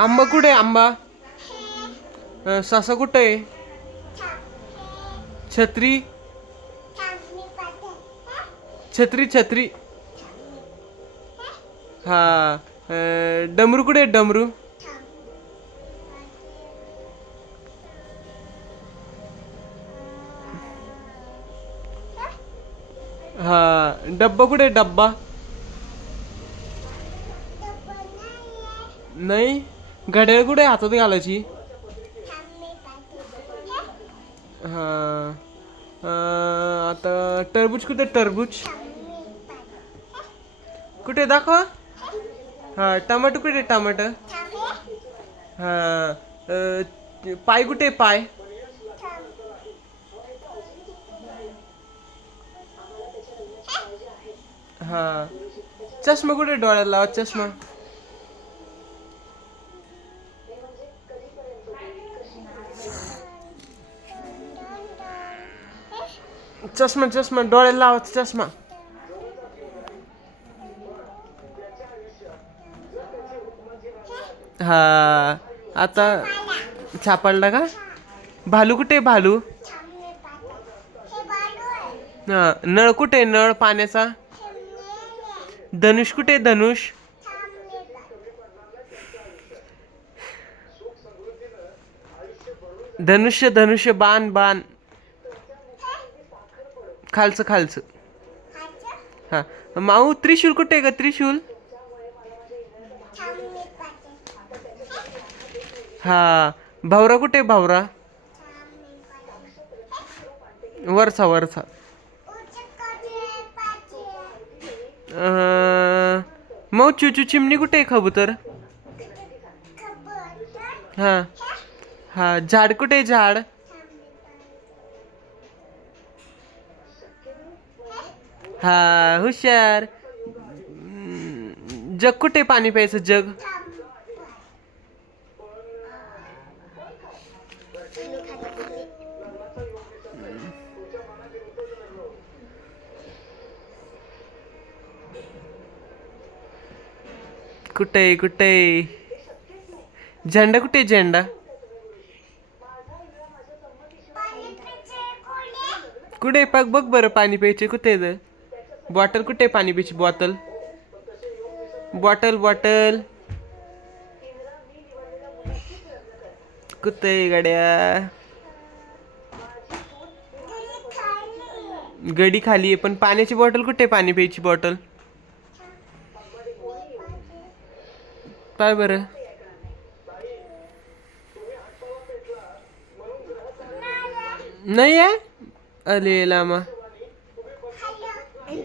आंबा कुठे आंबा? ससा कुठे आहे? छत्री छत्री छत्री. हा डमरू कुठे आहे डमरू? हा डब्बा कुठे आहे डब्बा? नाही. घड्याळ कुठे आहे हातात घालायची? हा आता टरबूज कुठे टरबूज? कुठे दाखवा. हा टमाटो कुठे टमाटर? हा पाय कुठे पाय? हा चष्मा कुठे डोळ्याला लावा चष्मा? चष्मा चष्मा डोळ्याला लावायचा चष्मा. हा आता सापडला का? भालू कुठे भालू? हा नळ कुठे नळ पाण्याचा? धनुष कुठे धनुष? धनुष्य धनुष्य बाण बाण खालचं खालचं. हा माऊ त्रिशूल कुठे आहे का त्रिशूल? हा भावरा कुठे भावरा? वरचा वरचा. मऊ चुचू चिमणी कुठे आहे कबूतर? हा हा झाड कुठे आहे झाड? हा हुशार. जग कुठे पाणी प्यायचं जग? कुठे कुठे? झेंडा कुठे झेंडा? कुठे पग बघ बरं पाणी प्यायचे कुठे? बॉटल कुठे पाणी प्यायची बॉटल? बॉटल बॉटल कुठे गाड्या? गडी खाली आहे पण पाण्याची बॉटल कुठे पाणी प्यायची बॉटल? काय बरं? नाही आहे. अरे लामा